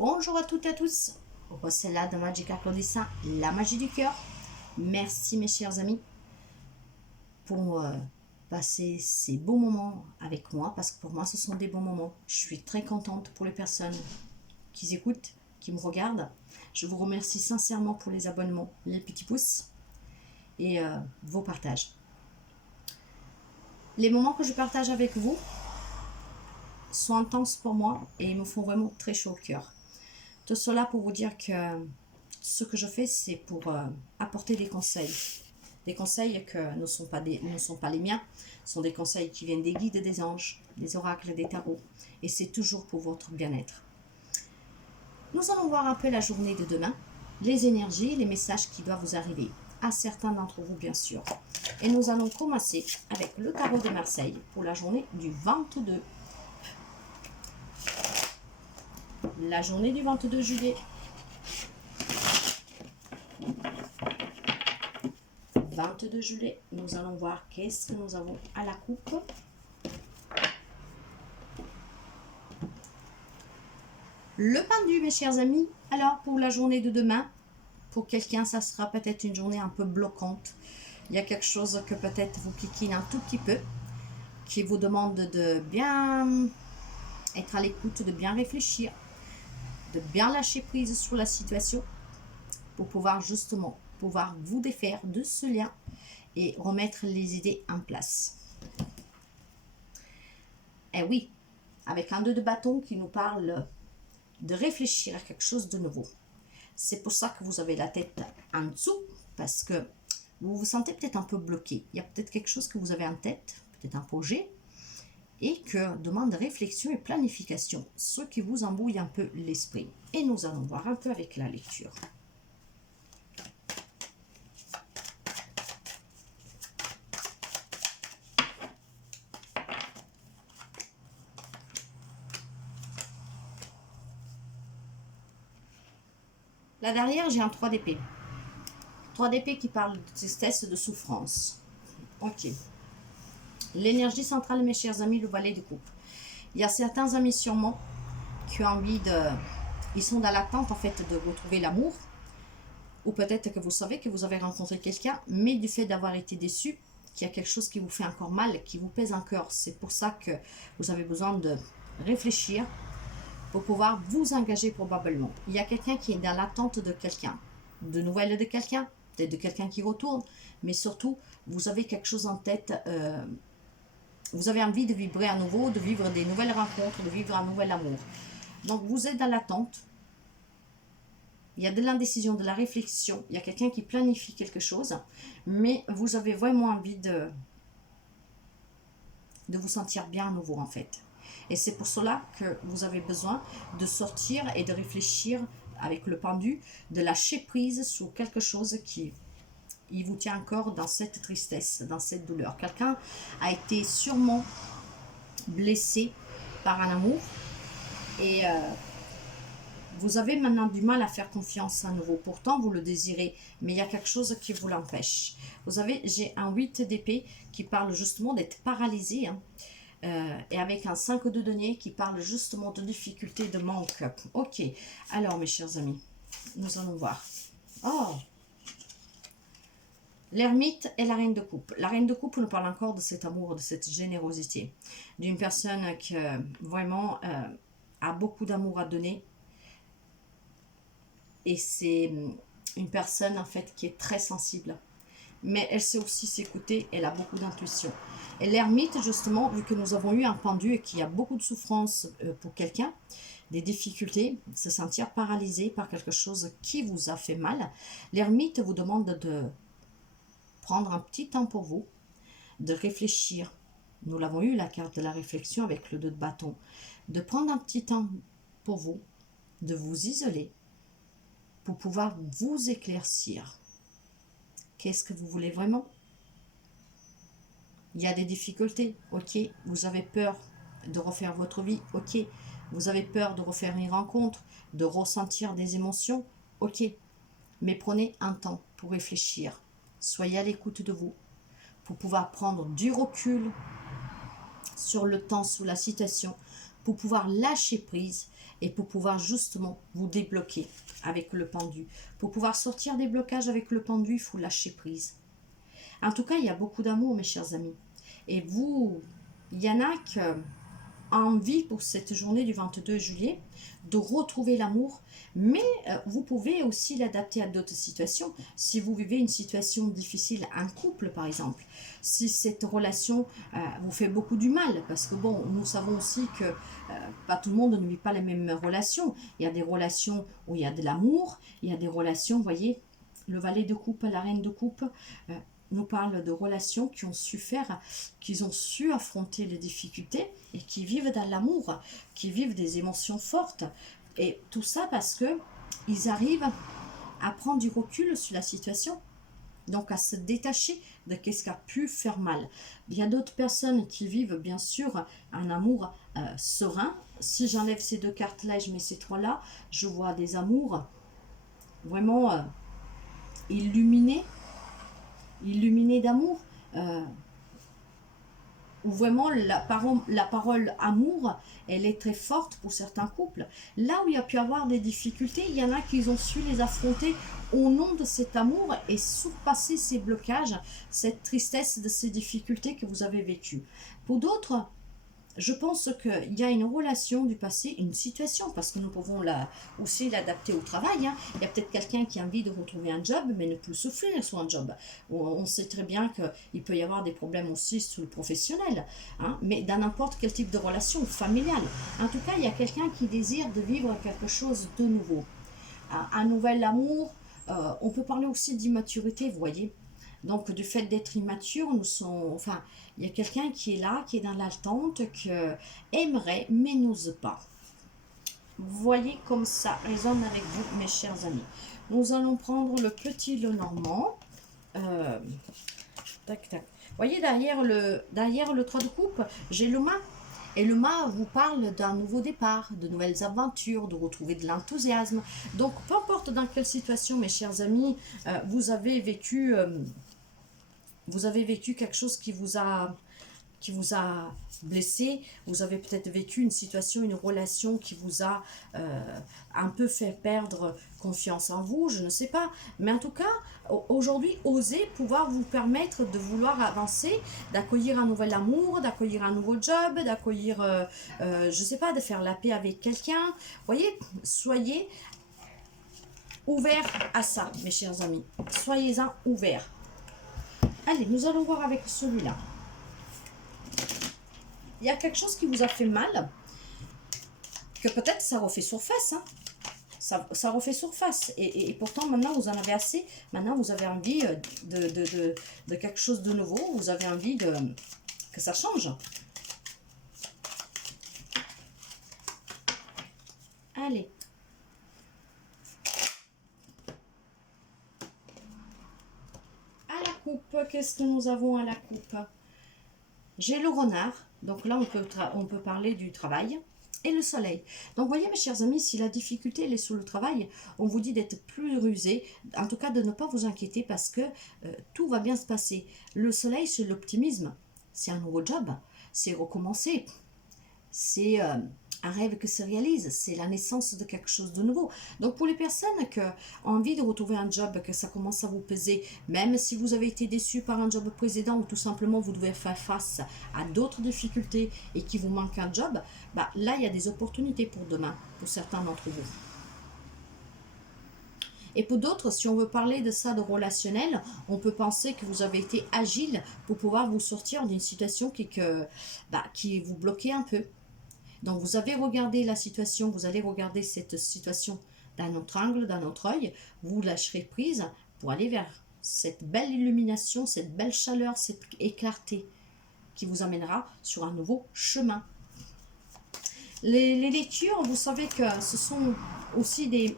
Bonjour à toutes et à tous, c'est là de Magica Claudissin, la magie du cœur. Merci mes chers amis pour passer ces beaux moments avec moi, parce que pour moi ce sont des bons moments. Je suis très contente pour les personnes qui écoutent, qui me regardent. Je vous remercie sincèrement pour les abonnements, les petits pouces et vos partages. Les moments que je partage avec vous sont intenses pour moi et me font vraiment très chaud au cœur. Tout cela pour vous dire que ce que je fais, c'est pour apporter des conseils. Des conseils que ne sont pas les miens, ce sont des conseils qui viennent des guides, des anges, des oracles, des tarots. Et c'est toujours pour votre bien-être. Nous allons voir un peu la journée de demain, les énergies, les messages qui doivent vous arriver, à certains d'entre vous bien sûr. Et nous allons commencer avec le tarot de Marseille pour la journée du 22. La journée du 22 juillet. 22 juillet, nous allons voir qu'est-ce que nous avons à la coupe. Le pendu, mes chers amis. Alors, pour la journée de demain, pour quelqu'un, ça sera peut-être une journée un peu bloquante. Il y a quelque chose que peut-être vous piquine un tout petit peu, qui vous demande de bien être à l'écoute, de bien réfléchir, de bien lâcher prise sur la situation pour pouvoir justement vous défaire de ce lien et remettre les idées en place. Et oui, avec un 2 de bâton qui nous parle de réfléchir à quelque chose de nouveau. C'est pour ça que vous avez la tête en dessous, parce que vous vous sentez peut-être un peu bloqué. Il y a peut-être quelque chose que vous avez en tête, peut-être un projet, et que demande réflexion et planification, ce qui vous embrouille un peu l'esprit. Et nous allons voir un peu avec la lecture. Là derrière, j'ai un 3 d'épée. 3 d'épée qui parle de tristesse, de souffrance. Ok. L'énergie centrale, mes chers amis, le valet de coupe. Il y a certains amis sûrement qui ont envie de... Ils sont dans l'attente en fait de retrouver l'amour. Ou peut-être que vous savez que vous avez rencontré quelqu'un, mais du fait d'avoir été déçu, qu'il y a quelque chose qui vous fait encore mal, qui vous pèse en cœur. C'est pour ça que vous avez besoin de réfléchir pour pouvoir vous engager probablement. Il y a quelqu'un qui est dans l'attente de quelqu'un, de nouvelles de quelqu'un, peut-être de quelqu'un qui retourne, mais surtout, vous avez quelque chose en tête, vous avez envie de vibrer à nouveau, de vivre des nouvelles rencontres, de vivre un nouvel amour. Donc, vous êtes dans l'attente. Il y a de l'indécision, de la réflexion. Il y a quelqu'un qui planifie quelque chose, mais vous avez vraiment envie de vous sentir bien à nouveau en fait. Et c'est pour cela que vous avez besoin de sortir et de réfléchir avec le pendu, de lâcher prise sur quelque chose qui vous tient encore dans cette tristesse, dans cette douleur. Quelqu'un a été sûrement blessé par un amour et vous avez maintenant du mal à faire confiance à nouveau. Pourtant, vous le désirez, mais il y a quelque chose qui vous l'empêche. Vous avez, j'ai un 8 d'épée qui parle justement d'être paralysé, hein. Et avec un 5 de denier qui parle justement de difficultés, de manque. Ok, alors mes chers amis, nous allons voir. Oh, l'ermite et la reine de coupe. La reine de coupe nous parle encore de cet amour, de cette générosité, d'une personne qui vraiment a beaucoup d'amour à donner. Et c'est une personne en fait qui est très sensible. Mais elle sait aussi s'écouter, elle a beaucoup d'intuition. Et l'ermite, justement, vu que nous avons eu un pendu et qu'il y a beaucoup de souffrance pour quelqu'un, des difficultés, se sentir paralysé par quelque chose qui vous a fait mal, l'ermite vous demande de prendre un petit temps pour vous, de réfléchir. Nous l'avons eu, la carte de la réflexion avec le 2 de bâton. De prendre un petit temps pour vous, de vous isoler, pour pouvoir vous éclaircir. Qu'est-ce que vous voulez vraiment? Il y a des difficultés, ok. Vous avez peur de refaire votre vie, ok. Vous avez peur de refaire une rencontre, de ressentir des émotions, ok. Mais prenez un temps pour réfléchir. Soyez à l'écoute de vous, pour pouvoir prendre du recul sur le temps, sur la situation, pour pouvoir lâcher prise et pour pouvoir justement vous débloquer avec le pendu. Pour pouvoir sortir des blocages avec le pendu, il faut lâcher prise. En tout cas, il y a beaucoup d'amour, mes chers amis. Et vous, il y en a qui ont envie pour cette journée du 22 juillet de retrouver l'amour, mais vous pouvez aussi l'adapter à d'autres situations. Si vous vivez une situation difficile, un couple par exemple, si cette relation vous fait beaucoup du mal, parce que bon, nous savons aussi que pas tout le monde ne vit pas les mêmes relations. Il y a des relations où il y a de l'amour, il y a des relations, vous voyez, le valet de coupe, la reine de coupe, nous parle de relations qui ont su faire, qui ont su affronter les difficultés et qui vivent dans l'amour, qui vivent des émotions fortes. Et tout ça parce que ils arrivent à prendre du recul sur la situation, donc à se détacher de ce qui a pu faire mal. Il y a d'autres personnes qui vivent bien sûr un amour serein. Si j'enlève ces deux cartes-là et je mets ces trois-là, je vois des amours vraiment illuminés d'amour, où vraiment la parole amour, elle est très forte pour certains couples. Là où il y a pu avoir des difficultés, il y en a qui ont su les affronter au nom de cet amour et surpasser ces blocages, cette tristesse de ces difficultés que vous avez vécues. Pour d'autres, je pense qu'il y a une relation du passé, une situation, parce que nous pouvons aussi l'adapter au travail. Hein. Il y a peut-être quelqu'un qui a envie de retrouver un job, mais ne plus souffrir sur un job. On sait très bien qu'il peut y avoir des problèmes aussi sur le professionnel, hein, mais dans n'importe quel type de relation familiale. En tout cas, il y a quelqu'un qui désire de vivre quelque chose de nouveau. Un nouvel amour, on peut parler aussi d'immaturité, vous voyez. Donc, du fait d'être immature, il y a quelqu'un qui est là, qui est dans l'attente, qui aimerait, mais n'ose pas. Vous voyez comme ça résonne avec vous, mes chers amis. Nous allons prendre le petit Lenormand. Tac, tac. Vous voyez, derrière le 3 de coupe, j'ai le mât. Et le mât vous parle d'un nouveau départ, de nouvelles aventures, de retrouver de l'enthousiasme. Donc, peu importe dans quelle situation, mes chers amis, vous avez vécu quelque chose qui vous a blessé, vous avez peut-être vécu une situation, une relation qui vous a un peu fait perdre confiance en vous, je ne sais pas. Mais en tout cas, aujourd'hui, osez pouvoir vous permettre de vouloir avancer, d'accueillir un nouvel amour, d'accueillir un nouveau job, d'accueillir, je ne sais pas, de faire la paix avec quelqu'un. Vous voyez, soyez ouverts à ça, mes chers amis. Soyez-en ouverts. Allez, nous allons voir avec celui-là. Il y a quelque chose qui vous a fait mal, que peut-être ça refait surface, hein. Ça refait surface. Et pourtant, maintenant, vous en avez assez. Maintenant, vous avez envie de quelque chose de nouveau. Vous avez envie que ça change. Allez. À la coupe, qu'est-ce que nous avons à la coupe? J'ai le renard. Donc là, on peut parler du travail. Et le soleil. Donc, voyez, mes chers amis, si la difficulté elle est sur le travail, on vous dit d'être plus rusé, en tout cas de ne pas vous inquiéter parce que tout va bien se passer. Le soleil, c'est l'optimisme. C'est un nouveau job. C'est recommencer. C'est un rêve qui se réalise. C'est la naissance de quelque chose de nouveau. Donc, pour les personnes qui ont envie de retrouver un job, que ça commence à vous peser, même si vous avez été déçu par un job précédent ou tout simplement vous devez faire face à d'autres difficultés et qu'il vous manque un job, bah, là, il y a des opportunités pour demain, pour certains d'entre vous. Et pour d'autres, si on veut parler de ça, de relationnel, on peut penser que vous avez été agile pour pouvoir vous sortir d'une situation qui vous bloquait un peu. Donc, vous avez regardé la situation, vous allez regarder cette situation d'un autre angle, d'un autre œil, vous lâcherez prise pour aller vers cette belle illumination, cette belle chaleur, cette clarté qui vous amènera sur un nouveau chemin. Les lectures, vous savez que ce sont aussi des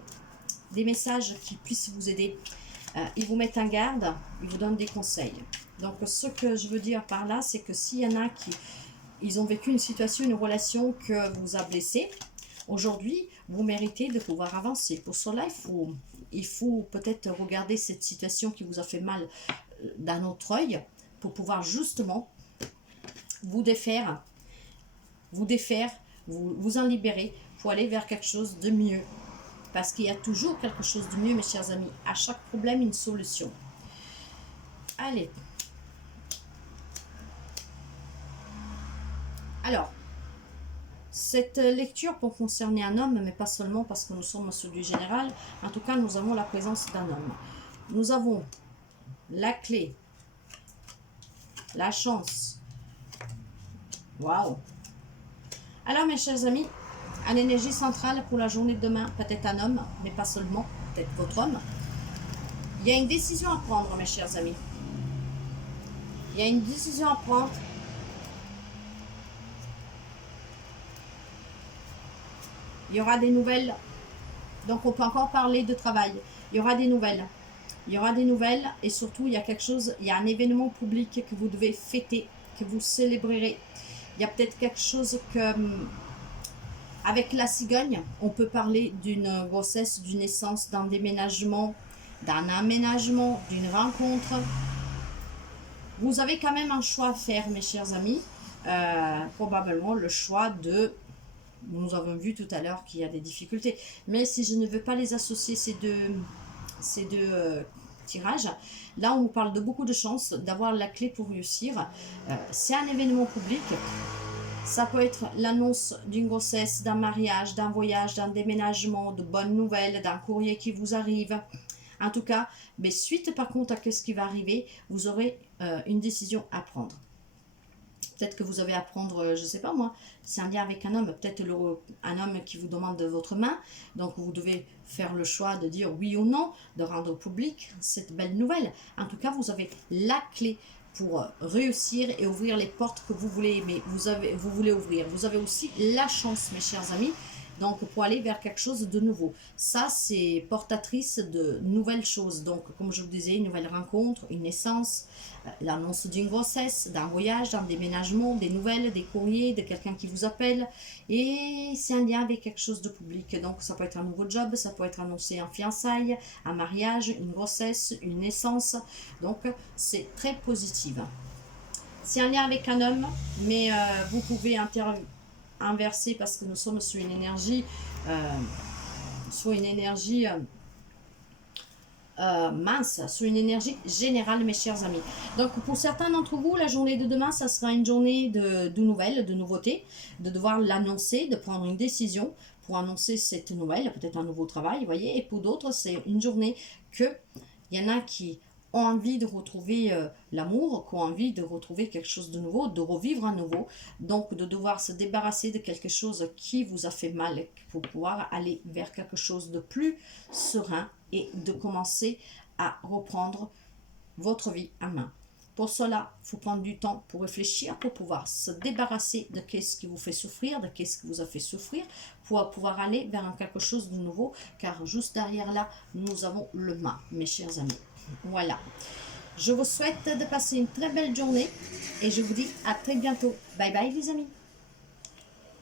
messages qui puissent vous aider. Ils vous mettent en garde, ils vous donnent des conseils. Donc, ce que je veux dire par là, c'est que s'il y en a ils ont vécu une situation, une relation que vous a blessé, aujourd'hui, vous méritez de pouvoir avancer. Pour cela, il faut peut-être regarder cette situation qui vous a fait mal d'un autre œil pour pouvoir justement vous défaire vous vous en libérez pour aller vers quelque chose de mieux. Parce qu'il y a toujours quelque chose de mieux, mes chers amis. À chaque problème, une solution. Allez. Alors, cette lecture pour concerner un homme, mais pas seulement parce que nous sommes sur du général. En tout cas, nous avons la présence d'un homme. Nous avons la clé, la chance. Waouh! Alors, mes chers amis, à l'énergie centrale pour la journée de demain, peut-être un homme, mais pas seulement, peut-être votre homme. Il y a une décision à prendre, mes chers amis. Il y a une décision à prendre. Il y aura des nouvelles. Donc, on peut encore parler de travail. Il y aura des nouvelles. Il y aura des nouvelles et surtout, il y a quelque chose, il y a un événement public que vous devez fêter, que vous célébrerez. Il y a peut-être quelque chose que... Avec la cigogne, on peut parler d'une grossesse, d'une naissance, d'un déménagement, d'un aménagement, d'une rencontre. Vous avez quand même un choix à faire, mes chers amis. Probablement le choix de... Nous avons vu tout à l'heure qu'il y a des difficultés. Mais si je ne veux pas les associer, ces deux tirages, là on nous parle de beaucoup de chances, d'avoir la clé pour réussir. C'est un événement public. Ça peut être l'annonce d'une grossesse, d'un mariage, d'un voyage, d'un déménagement, de bonnes nouvelles, d'un courrier qui vous arrive. En tout cas, mais suite par contre à ce qui va arriver, vous aurez une décision à prendre. Peut-être que vous avez à prendre, je ne sais pas moi, c'est un lien avec un homme, peut-être un homme qui vous demande votre main. Donc vous devez faire le choix de dire oui ou non, de rendre public cette belle nouvelle. En tout cas, vous avez la clé pour réussir et ouvrir les portes que vous voulez aimer, vous voulez ouvrir. Vous avez aussi la chance, mes chers amis, donc pour aller vers quelque chose de nouveau. Ça, c'est portatrice de nouvelles choses. Donc, comme je vous disais, une nouvelle rencontre, une naissance, l'annonce d'une grossesse, d'un voyage, d'un déménagement, des nouvelles, des courriers, de quelqu'un qui vous appelle. Et c'est un lien avec quelque chose de public. Donc, ça peut être un nouveau job, ça peut être annoncé en fiançailles, un mariage, une grossesse, une naissance. Donc, c'est très positif. C'est un lien avec un homme, mais vous pouvez inverser parce que nous sommes sur une énergie, mince, sur une énergie générale, mes chers amis. Donc pour certains d'entre vous, la journée de demain, ça sera une journée de nouvelles, de nouveautés, de devoir l'annoncer, de prendre une décision pour annoncer cette nouvelle, peut-être un nouveau travail, vous voyez. Et pour d'autres, c'est une journée que il y en a qui ont envie de retrouver l'amour, qui ont envie de retrouver quelque chose de nouveau, de revivre à nouveau, donc de devoir se débarrasser de quelque chose qui vous a fait mal pour pouvoir aller vers quelque chose de plus serein et de commencer à reprendre votre vie en main. Pour cela, il faut prendre du temps pour réfléchir, pour pouvoir se débarrasser de ce qui vous fait souffrir, de ce qui vous a fait souffrir, pour pouvoir aller vers quelque chose de nouveau, car juste derrière là, nous avons le mât, mes chers amis. Voilà. Je vous souhaite de passer une très belle journée et je vous dis à très bientôt. Bye bye les amis.